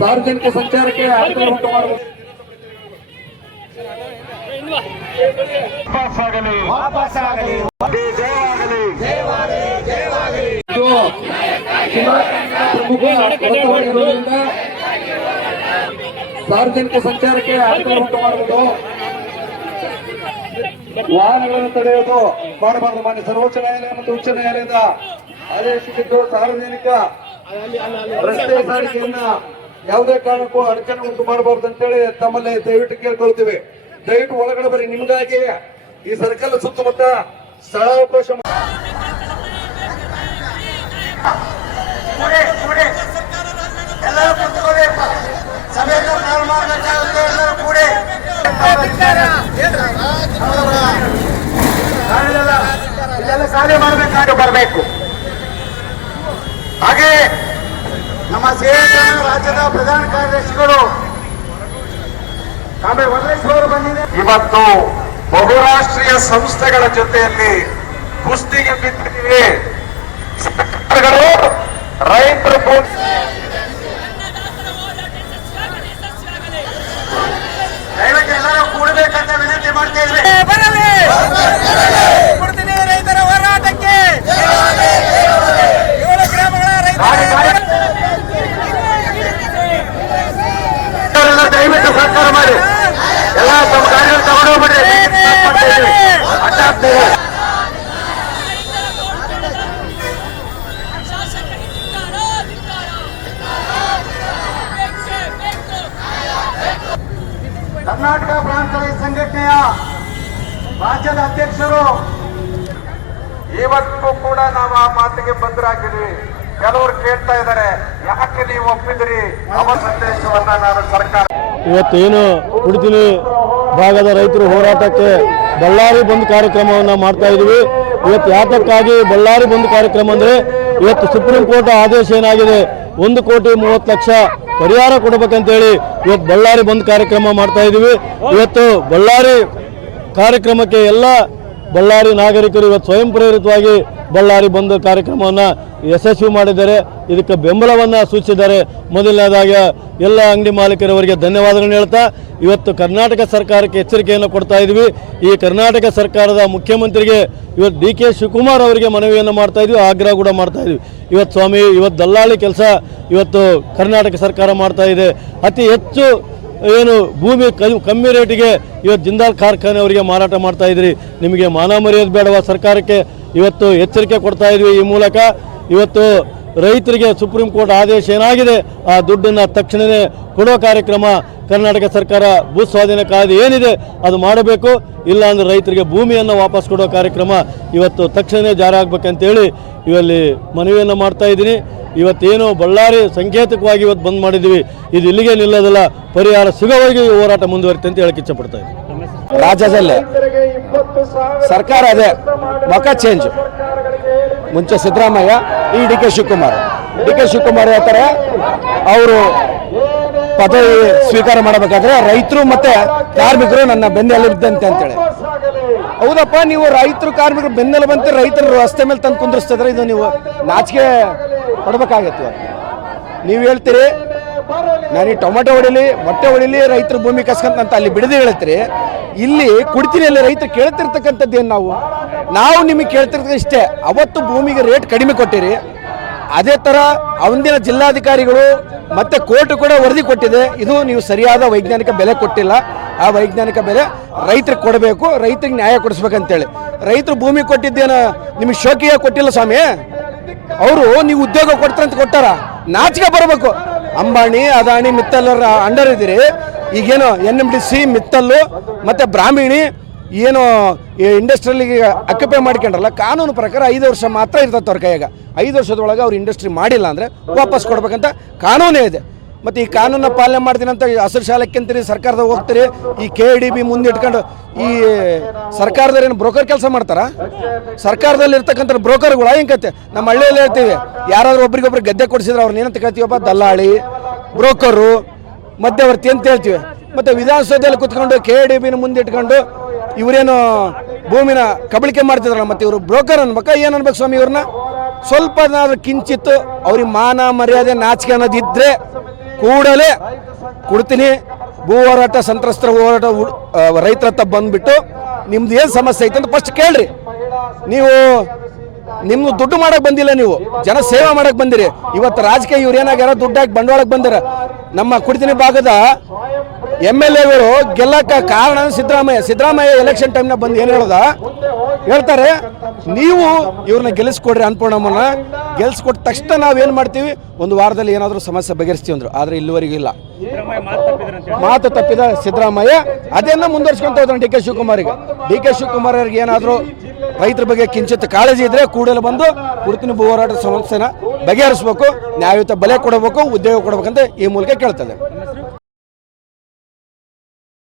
ಸಾರ್ವಜನಿಕ ಸಂಚಾರಕ್ಕೆ ಅಡಚಣೆ ಉಂಟು ಮಾಡುವುದು. ಸಾರ್ವಜನಿಕ ಸಂಚಾರಕ್ಕೆ ಅಡಚಣೆ ಉಂಟು ಮಾಡುವುದು, ವಾಹನಗಳನ್ನು ತಡೆಯುವುದು ಮಾಡಬಾರದು. ಮಾನ್ಯ ಸರ್ವೋಚ್ಚ ನ್ಯಾಯಾಲಯ ಮತ್ತು ಉಚ್ಚ ನ್ಯಾಯಾಲಯದ ಆದೇಶಿಸಿದ್ದು ಸಾರ್ವಜನಿಕ ರಸ್ತೆ ಸಾರಿಗೆಯನ್ನ ಯಾವುದೇ ಕಾರಣಕ್ಕೂ ಅಡಚಣೆ ಉಂಟು ಮಾಡಬಾರದು ಅಂತೇಳಿ ತಮ್ಮಲ್ಲಿ ದಯವಿಟ್ಟು ಕೇಳ್ಕೊಳ್ತೀವಿ. ದಯವಿಟ್ಟು ಒಳಗಡೆ ಬರೀ ನಿಮ್ಗಾಗಿ ಈ ಸರ್ಕಲ್ ಸುತ್ತಮುತ್ತ ಸ್ಥಳಾವಕಾಶ ಖಾಲಿ ಮಾಡಬೇಕಾಗಿ ಬರಬೇಕು. ಹಾಗೆ ನಮ್ಮ ರಾಜ್ಯದ ಪ್ರಧಾನ ಕಾರ್ಯದರ್ಶಿಗಳು ಇವತ್ತು ಬಹುರಾಷ್ಟ್ರೀಯ ಸಂಸ್ಥೆಗಳ ಜೊತೆಯಲ್ಲಿ ಕುಸ್ತಿಗೆ ಬಿದ್ದಿವೆ. ಸರ್ಕಾರಗಳು ರೈತರು ದಯವಿಟ್ಟು ಎಲ್ಲರೂ ಕೂಡಬೇಕಂತ ವಿನಂತಿ ಮಾಡ್ತಾ ಇದ್ವಿ. ರೈತರ ಹೋರಾಟಕ್ಕೆ 7 ಗ್ರಾಮಗಳ ದಯವಿಟ್ಟು ಸರ್ಕಾರ ಮಾಡಿ ಎಲ್ಲ ತಮ್ಮ ಕಾರ್ಯಗಳು ತಗೊಂಡೋಗ್ಬಿಡ್ರಿ. ಕರ್ನಾಟಕ ಪ್ರಾಂತ ಸಂಘಟನೆಯ ರಾಜ್ಯದ ಅಧ್ಯಕ್ಷರು ಇವತ್ತು ಕೂಡ ನಾವು ಆ ಮಾತಿಗೆ ಬದ್ಧರಾಗಿದ್ವಿ. ಕೆಲವರು ಕೇಳ್ತಾ ಇದ್ದಾರೆ, ಯಾಕೆ ನೀವು ಒಪ್ಪಿದ್ರಿ? ಅವ ಸಂದೇಶವನ್ನ ನಾನು ಸರ್ಕಾರ ಇವತ್ತೇನು ಕುಡಿತಿನಿ ಭಾಗದ ರೈತರು ಹೋರಾಟಕ್ಕೆ ಬಳ್ಳಾರಿ ಬಂದ್ ಕಾರ್ಯಕ್ರಮವನ್ನು ಮಾಡ್ತಾ ಇದ್ವಿ. ಇವತ್ತು ಯಾತಕ್ಕಾಗಿ ಬಳ್ಳಾರಿ ಬಂದ್ ಕಾರ್ಯಕ್ರಮ ಅಂದರೆ ಇವತ್ತು ಸುಪ್ರೀಂ ಕೋರ್ಟ್ ಆದೇಶ ಏನಾಗಿದೆ, 1,30,00,000 ಪರಿಹಾರ ಕೊಡಬೇಕಂತೇಳಿ ಇವತ್ತು ಬಳ್ಳಾರಿ ಬಂದ್ ಕಾರ್ಯಕ್ರಮ ಮಾಡ್ತಾ ಇದ್ದೀವಿ. ಇವತ್ತು ಬಳ್ಳಾರಿ ಕಾರ್ಯಕ್ರಮಕ್ಕೆ ಎಲ್ಲ ಬಳ್ಳಾರಿ ನಾಗರಿಕರು ಇವತ್ತು ಸ್ವಯಂ ಪ್ರೇರಿತವಾಗಿ ಬಳ್ಳಾರಿ ಬಂದ್ ಕಾರ್ಯಕ್ರಮವನ್ನು ಯಶಸ್ವಿ ಮಾಡಿದ್ದಾರೆ. ಇದಕ್ಕೆ ಬೆಂಬಲವನ್ನು ಸೂಚಿಸಿದ್ದಾರೆ. ಮೊದಲನೇದಾಗಿ ಎಲ್ಲ ಅಂಗಡಿ ಮಾಲೀಕರವರಿಗೆ ಧನ್ಯವಾದಗಳನ್ನು ಹೇಳ್ತಾ ಇವತ್ತು ಕರ್ನಾಟಕ ಸರ್ಕಾರಕ್ಕೆ ಎಚ್ಚರಿಕೆಯನ್ನು ಕೊಡ್ತಾ ಇದ್ವಿ. ಈ ಕರ್ನಾಟಕ ಸರ್ಕಾರದ ಮುಖ್ಯಮಂತ್ರಿಗೆ ಇವತ್ತು DK ಶಿವಕುಮಾರ್ ಅವರಿಗೆ ಮನವಿಯನ್ನು ಮಾಡ್ತಾ ಇದ್ವಿ, ಆಗ್ರಹ ಕೂಡ ಮಾಡ್ತಾ ಇದ್ವಿ. ಇವತ್ತು ಸ್ವಾಮಿ, ಇವತ್ತು ದಲ್ಲಾಳಿ ಕೆಲಸ ಇವತ್ತು ಕರ್ನಾಟಕ ಸರ್ಕಾರ ಮಾಡ್ತಾ ಇದೆ. ಅತಿ ಹೆಚ್ಚು ಏನು ಭೂಮಿ ಕಮ್ಮಿ ರೇಟಿಗೆ ಇವತ್ತು ಜಿಂದಾಲ್ ಕಾರ್ಖಾನೆ ಅವರಿಗೆ ಮಾರಾಟ ಮಾಡ್ತಾ ಇದ್ರಿ. ನಿಮಗೆ ಮಾನ ಮರ್ಯಾದೆ ಬೇಡವಾ ಸರ್ಕಾರಕ್ಕೆ? ಇವತ್ತು ಎಚ್ಚರಿಕೆ ಕೊಡ್ತಾ ಇದ್ವಿ. ಈ ಮೂಲಕ ಇವತ್ತು ರೈತರಿಗೆ ಸುಪ್ರೀಂ ಕೋರ್ಟ್ ಆದೇಶ ಏನಾಗಿದೆ ಆ ದುಡ್ಡನ್ನು ತಕ್ಷಣವೇ ಕೊಡೋ ಕಾರ್ಯಕ್ರಮ ಕರ್ನಾಟಕ ಸರ್ಕಾರ ಭೂ ಸ್ವಾಧೀನ ಕಾಯ್ದೆ ಏನಿದೆ ಅದು ಮಾಡಬೇಕು. ಇಲ್ಲ ಅಂದರೆ ರೈತರಿಗೆ ಭೂಮಿಯನ್ನು ವಾಪಸ್ ಕೊಡೋ ಕಾರ್ಯಕ್ರಮ ಇವತ್ತು ತಕ್ಷಣವೇ ಜಾರಿ ಆಗಬೇಕಂತೇಳಿ ಇವಲ್ಲಿ ಮನವಿಯನ್ನು ಮಾಡ್ತಾ ಇದ್ದೀನಿ. ಇವತ್ತೇನು ಬಳ್ಳಾರಿ ಸಂಕೇತಕವಾಗಿ ಇವತ್ತು ಬಂದ್ ಮಾಡಿದ್ದೀವಿ, ಇದು ಇಲ್ಲಿಗೆ ನಿಲ್ಲೋದಿಲ್ಲ. ಪರಿಹಾರ ಸಿಗೋವರೆಗೆ ಈ ಹೋರಾಟ ಮುಂದುವರಿತೆ ಅಂತ ಹೇಳಕ್ಕೆ ಇಷ್ಟಪಡ್ತಾ ಇದ್ದೀನಿ. ರಾಜ್ಯದಲ್ಲೇ ಸರ್ಕಾರ ಅದೇ ಮುಖ ಚೇಂಜ್. ಮುಂಚೆ ಸಿದ್ದರಾಮಯ್ಯ, ಈ DK ಶಿವಕುಮಾರ್ ಹೇಳ್ತಾರೆ ಅವರು ಪದವಿ ಸ್ವೀಕಾರ ಮಾಡಬೇಕಾದ್ರೆ ರೈತರು ಮತ್ತೆ ಕಾರ್ಮಿಕರು ನನ್ನ ಬೆನ್ನೆಲುಬಿದ್ದಂತೆ ಅಂತೇಳಿ. ಹೌದಪ್ಪ, ನೀವು ರೈತರು ಕಾರ್ಮಿಕರು ಬೆನ್ನೆಲುಬಂತೆ ರೈತರು ರಸ್ತೆ ಮೇಲೆ ತಂದು ಕುಂದಿರಿಸ್ತಿದ್ರೆ ಇದು ನೀವು ನಾಚಿಕೆ ಪಡ್ಬೇಕಾಗತ್ತೆ. ನೀವು ಹೇಳ್ತೀರಿ ನಾನು ಈ ಟೊಮೆಟೊ ಹೊಡಿಲಿ, ಮೊಟ್ಟೆ ಹೊಡಿಲಿ, ರೈತರು ಭೂಮಿ ಕಸ್ಕಂತ ಅಲ್ಲಿ ಬಿಡದೆ ಹೇಳ್ತೀರಿ. ಇಲ್ಲಿ ಕುಡಿತಿನಲ್ಲಿ ರೈತರು ಕೇಳ್ತಿರ್ತಕ್ಕಂಥದ್ದು ಏನು? ನಾವು ನಿಮಗೆ ಕೇಳ್ತಿರ್ತಕ್ಕ ಇಷ್ಟೇ. ಅವತ್ತು ಭೂಮಿಗೆ ರೇಟ್ ಕಡಿಮೆ ಕೊಟ್ಟಿರಿ. ಅದೇ ಥರ ಅವತ್ತಿನ ಜಿಲ್ಲಾಧಿಕಾರಿಗಳು ಮತ್ತು ಕೋರ್ಟ್ ಕೂಡ ವರದಿ ಕೊಟ್ಟಿದೆ. ಇದು ನೀವು ಸರಿಯಾದ ವೈಜ್ಞಾನಿಕ ಬೆಲೆ ಕೊಟ್ಟಿಲ್ಲ. ಆ ವೈಜ್ಞಾನಿಕ ಬೆಲೆ ರೈತರಿಗೆ ಕೊಡಬೇಕು, ರೈತರಿಗೆ ನ್ಯಾಯ ಕೊಡಿಸ್ಬೇಕಂತೇಳಿ. ರೈತರು ಭೂಮಿ ಕೊಟ್ಟಿದ್ದೇನು ನಿಮಗೆ ಶೋಕಿಯಾಗಿ ಕೊಟ್ಟಿಲ್ಲ ಸ್ವಾಮಿ. ಅವರು ನೀವು ಉದ್ಯೋಗ ಕೊಡ್ತಾರೆ ಅಂತ ಕೊಟ್ಟಾರ, ನಾಚಿಕೆ ಬರಬೇಕು. ಅಂಬಾನಿ, ಅದಾನಿ, ಮಿತ್ತಲ್ಲರ ಅಂಡರ್ ಇದ್ದೀರಿ. ಈಗೇನು NMDC, ಮಿತ್ತಲ್ಲು ಮತ್ತು ಬ್ರಾಹ್ಮಣಿ ಏನು ಇಂಡಸ್ಟ್ರಿಯಲ್ಲಿಗೆ ಅಕ್ಯುಪೈ ಮಾಡ್ಕೊಂಡ್ರಲ್ಲ, ಕಾನೂನು ಪ್ರಕಾರ 5 ವರ್ಷ ಮಾತ್ರ ಇರ್ತದೆ ಅವ್ರ ಕೈಯಾಗ. 5 ವರ್ಷದೊಳಗೆ ಅವ್ರು ಇಂಡಸ್ಟ್ರಿ ಮಾಡಿಲ್ಲ ಅಂದರೆ ವಾಪಸ್ ಕೊಡ್ಬೇಕಂತ ಕಾನೂನೇ ಇದೆ. ಮತ್ತು ಈ ಕಾನೂನ ಪಾಲನೆ ಮಾಡ್ತೀನಿ ಅಂತ ಹಸಿರು ಶಾಲೆಗೆ ಅಂತೀರಿ, ಸರ್ಕಾರದಾಗ ಹೋಗ್ತೀರಿ. ಈ KDB ಮುಂದೆ ಇಟ್ಕೊಂಡು ಈ ಸರ್ಕಾರದವ್ರೇನು ಬ್ರೋಕರ್ ಕೆಲಸ ಮಾಡ್ತಾರ? ಸರ್ಕಾರದಲ್ಲಿ ಇರ್ತಕ್ಕಂಥ ಬ್ರೋಕರ್ಗಳು ಹೆಂಗತ್ತೆ? ನಮ್ಮ ಹಳ್ಳಿಯಲ್ಲಿ ಹೇಳ್ತೀವಿ, ಯಾರಾದ್ರೂ ಒಬ್ರಿಗೊಬ್ರು ಗದ್ದೆ ಕೊಡಿಸಿದ್ರೆ ಅವ್ರನ್ನ ಏನಂತ ಕೇಳ್ತೀವಪ್ಪ? ದಲ್ಲಾಳಿ, ಬ್ರೋಕರು, ಮಧ್ಯವರ್ತಿ ಅಂತ ಹೇಳ್ತೀವಿ. ಮತ್ತು ವಿಧಾನಸೌಧದಲ್ಲಿ ಕುತ್ಕೊಂಡು KDBನ ಮುಂದೆ ಇಟ್ಕೊಂಡು ಇವರೇನು ಭೂಮಿನ ಕಬಳಿಕೆ ಮಾಡ್ತಿದ್ರಲ್ಲ, ಮತ್ತು ಇವರು ಬ್ರೋಕರ್ ಅನ್ಬೇಕಾ ಏನು ಅನ್ಬೇಕು ಸ್ವಾಮಿ? ಇವ್ರನ್ನ ಸ್ವಲ್ಪನಾದ್ರೂ ಕಿಂಚಿತ್ತು ಅವ್ರಿಗೆ ಮಾನ ಮರ್ಯಾದೆ ನಾಚಿಕೆ ಅನ್ನೋದಿದ್ದರೆ ಕೂಡಲೇ ಕೊಡ್ತೀನಿ. ಭೂ ಹೋರಾಟ ಸಂತ್ರಸ್ತರ ಹೋರಾಟ ರೈತರ ಹತ್ರ ಬಂದುಬಿಟ್ಟು ನಿಮ್ದು ಏನು ಸಮಸ್ಯೆ ಐತೆ ಅಂತ ಫಸ್ಟ್ ಕೇಳ್ರಿ. ನೀವು ನಿಮ್ಗೆ ದುಡ್ಡು ಮಾಡಕ್ಕೆ ಬಂದಿಲ್ಲ, ನೀವು ಜನ ಸೇವೆ ಮಾಡಕ್ಕೆ ಬಂದಿರಿ. ಇವತ್ತು ರಾಜಕೀಯ ಇವ್ರು ಏನಾಗ್ಯಾರ ದುಡ್ಡಾಗಿ ಬಂಡವಾಳಕ್ಕೆ ಬಂದಿರ. ನಮ್ಮ ಕುಡಿತಿನಿ ಭಾಗದ MLAಗಳು ಗೆಲ್ಲಕ್ಕೆ ಕಾರಣ ಸಿದ್ದರಾಮಯ್ಯ ಎಲೆಕ್ಷನ್ ಟೈಮ್ನಾಗ ಬಂದು ಏನು ಹೇಳ್ತಾರೆ, ನೀವು ಇವ್ರನ್ನ ಗೆಲ್ಲಿಸ್ಕೊಡ್ರಿ ಅನ್ನಪೂರ್ಣಮ್ಮನ. ಗೆಲ್ಲಿಸ್ಕೊಟ್ಟ ತಕ್ಷಣ ನಾವೇನು ಮಾಡ್ತೀವಿ, ಒಂದು ವಾರದಲ್ಲಿ ಏನಾದರೂ ಸಮಸ್ಯೆ ಬಗೆಹರಿಸ್ತೀವಿ ಅಂದರು. ಆದರೆ ಇಲ್ಲಿವರೆಗೂ ಇಲ್ಲ. ಮಾತು ತಪ್ಪಿದ ಸಿದ್ದರಾಮಯ್ಯ ಅದನ್ನು ಮುಂದುವರ್ಸ್ಕೊಂತ ಹೋದ್ರೆ ಡಿ ಕೆ ಶಿವಕುಮಾರ್ ಅವ್ರಿಗೆ ಏನಾದರೂ ರೈತರ ಬಗ್ಗೆ ಕಿಂಚಿತ್ ಕಾಳಜಿ ಇದ್ರೆ ಕೂಡಲೇ ಬಂದು ಕುಡಿತಿನಿ ಭೂ ಹೋರಾಟದ ಸಮಸ್ಯೆನ ಬಗೆಹರಿಸಬೇಕು, ನ್ಯಾಯಯುತ ಬೆಲೆ ಕೊಡಬೇಕು, ಉದ್ಯೋಗ ಕೊಡಬೇಕಂತ ಈ ಮೂಲಕ ಕೇಳ್ತದೆ.